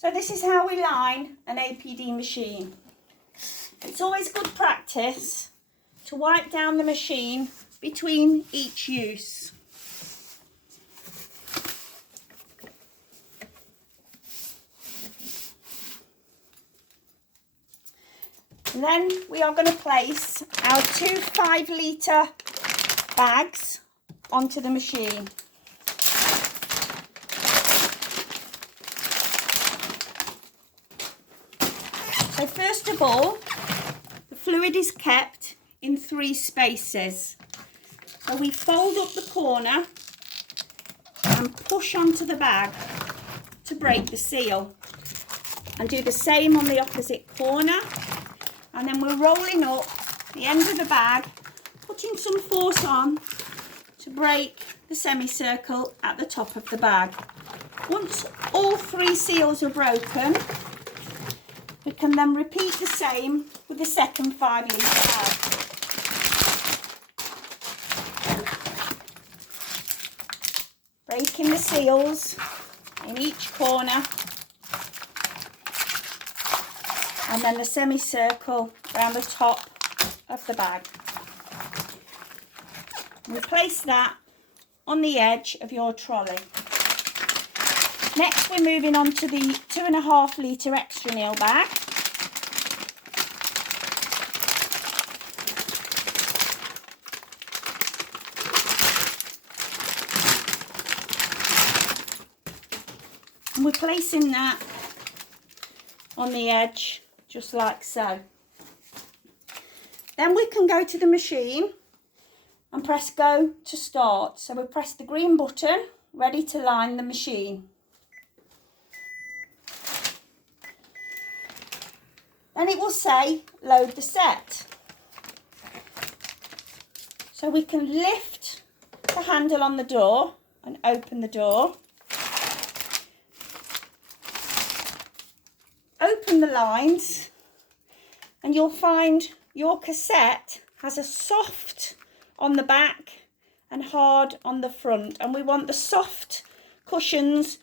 So this is how we line an APD machine. It's always good practice to wipe down the machine between each use. And then we are going to place our 2 5-litre bags onto the machine. So first of all, the fluid is kept in 3 spaces. So we fold up the corner and push onto the bag to break the seal. And do the same on the opposite corner. And then we're rolling up the end of the bag, putting some force on to break the semicircle at the top of the bag. Once all 3 seals are broken, we can then repeat the same with the second 5-litre bag. Breaking the seals in each corner, and then the semicircle around the top of the bag. And place that on the edge of your trolley. Next, we're moving on to the 2.5-litre extra nil bag. And we're placing that on the edge, just like so. Then we can go to the machine and press go to start. So we press the green button, ready to line the machine. Then it will say load the set. So we can lift the handle on the door and open the door. Open the lines, and you'll find your cassette has a soft on the back and hard on the front, and we want the soft cushions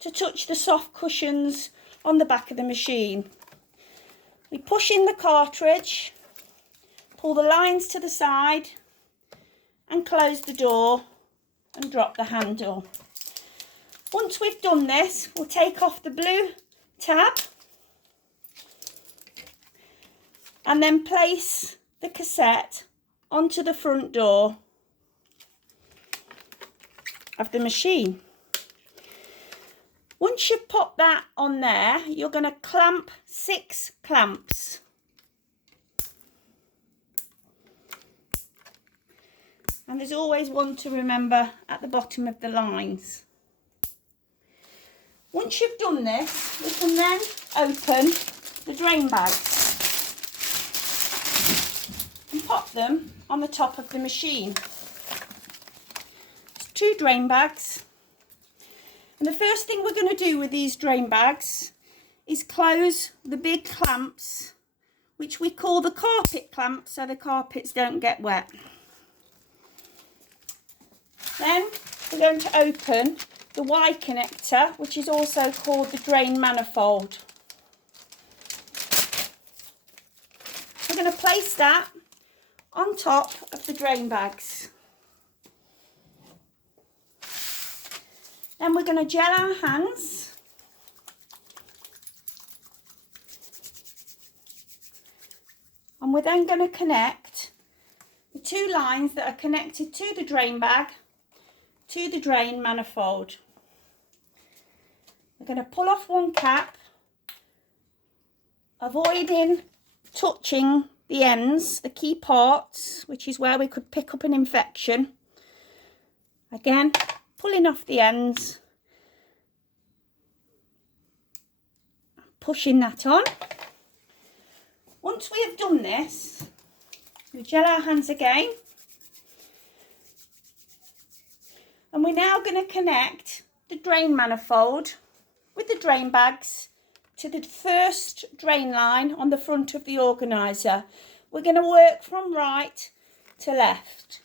to touch the soft cushions on the back of the machine. We push in the cartridge, pull the lines to the side and close the door and drop the handle. Once we've done this, we'll take off the blue tab and then place the cassette onto the front door of the machine. Once you've put that on there, you're going to clamp 6 clamps. And there's always one to remember at the bottom of the lines. Once you've done this, we can then open the drain bags and pop them on the top of the machine. It's 2 drain bags. And the first thing we're going to do with these drain bags is close the big clamps, which we call the carpet clamps, so the carpets don't get wet. Then we're going to open the Y connector, which is also called the drain manifold. We're going to place that on top of the drain bags. Then we're going to gel our hands. And we're then going to connect the 2 lines that are connected to the drain bag to the drain manifold. We're going to pull off one cap, avoiding touching the ends, the key parts, which is where we could pick up an infection. Again, pulling off the ends, pushing that on. Once we have done this, we gel our hands again, and we're now going to connect the drain manifold with the drain bags to the first drain line on the front of the organiser. We're going to work from right to left.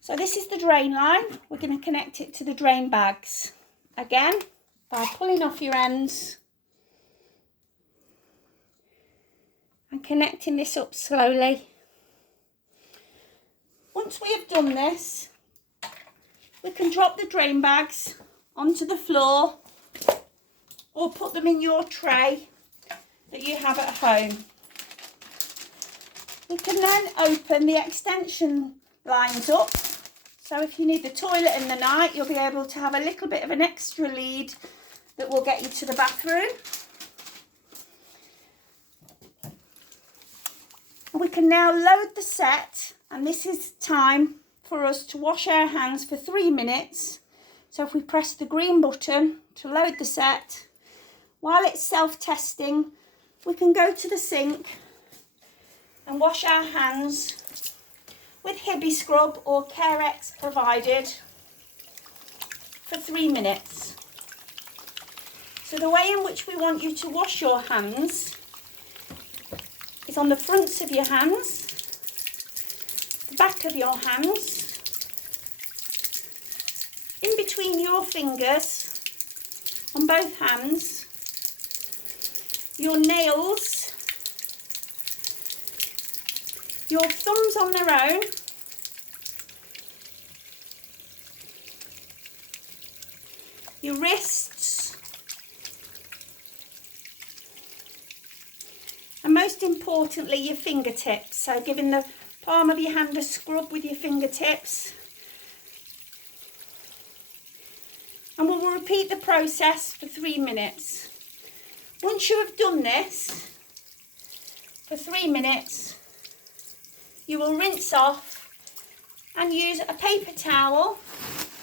So this is the drain line. We're going to connect it to the drain bags. Again, by pulling off your ends and connecting this up slowly. Once we have done this, we can drop the drain bags onto the floor or put them in your tray that you have at home. We can then open the extension lines up. So if you need the toilet in the night, you'll be able to have a little bit of an extra lead that will get you to the bathroom. And we can now load the set, and this is time for us to wash our hands for 3 minutes. So if we press the green button to load the set, while it's self-testing, we can go to the sink and wash our hands with Hibiscrub or Carex provided for 3 minutes. So the way in which we want you to wash your hands is on the fronts of your hands, the back of your hands, in between your fingers on both hands, your nails, your thumbs on their own, your wrists, and most importantly your fingertips. So giving the palm of your hand a scrub with your fingertips. And we'll repeat the process for 3 minutes. Once you have done this for 3 minutes, you will rinse off and use a paper towel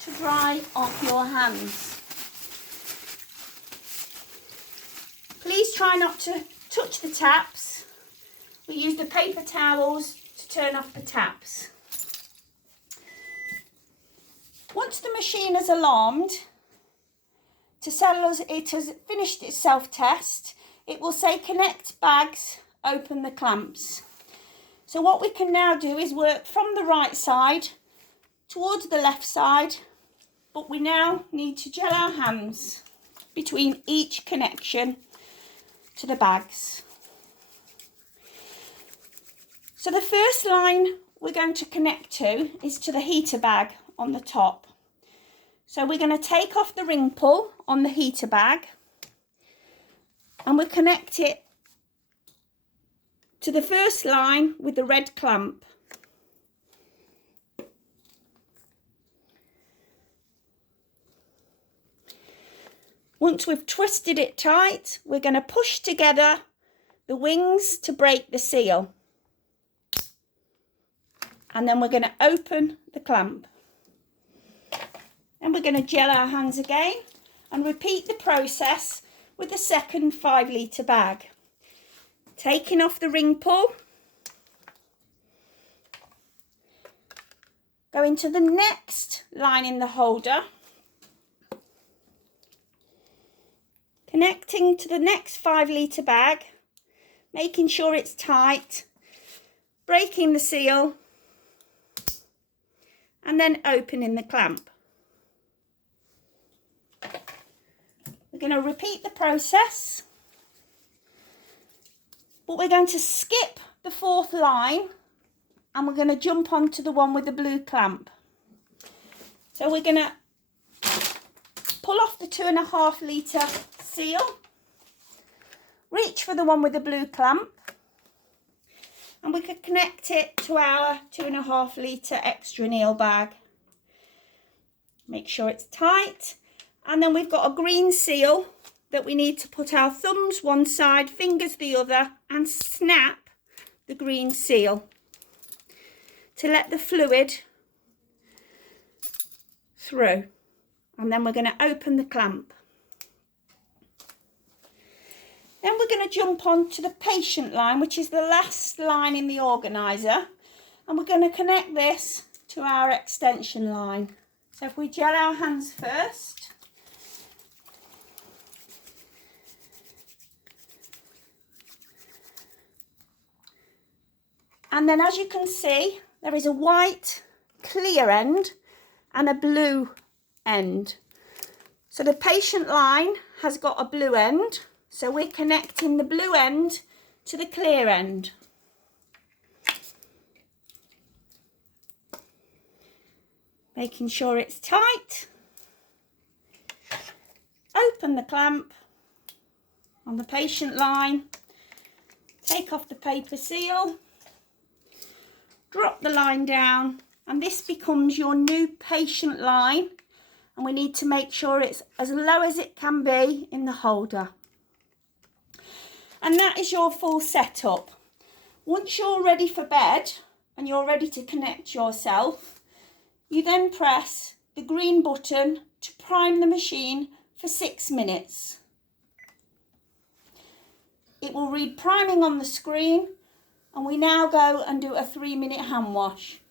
to dry off your hands. Please try not to touch the taps. We use the paper towels to turn off the taps. Once the machine is alarmed to tell us it has finished its self-test, it will say connect bags, open the clamps. So what we can now do is work from the right side towards the left side, but we now need to gel our hands between each connection to the bags. So the first line we're going to connect to is to the heater bag on the top. So we're going to take off the ring pull on the heater bag and we'll connect it to the first line with the red clamp. Once we've twisted it tight, we're going to push together the wings to break the seal. And then we're going to open the clamp. And we're going to gel our hands again and repeat the process with the second 5 litre bag. Taking off the ring pull, going to the next line in the holder, connecting to the next 5 litre bag, making sure it's tight, breaking the seal, and then opening the clamp. We're going to repeat the process, but we're going to skip the 4th line and we're going to jump onto the one with the blue clamp. So we're going to pull off the 2.5 litre seal, reach for the one with the blue clamp, and we can connect it to our 2.5 litre extra Neil bag. Make sure it's tight, and then we've got a green seal that we need to put our thumbs one side, fingers the other, and snap the green seal to let the fluid through. And then we're going to open the clamp. Then we're going to jump on to the patient line, which is the last line in the organiser, and we're going to connect this to our extension line. So if we gel our hands first, and then as you can see, there is a white clear end and a blue end. So the patient line has got a blue end. So we're connecting the blue end to the clear end. Making sure it's tight. Open the clamp on the patient line. Take off the paper seal. Drop the line down, and this becomes your new patient line, and we need to make sure it's as low as it can be in the holder. And that is your full setup. Once you're ready for bed and you're ready to connect yourself, you then press the green button to prime the machine for 6 minutes. It will read priming on the screen, and we now go and do a 3-minute hand wash.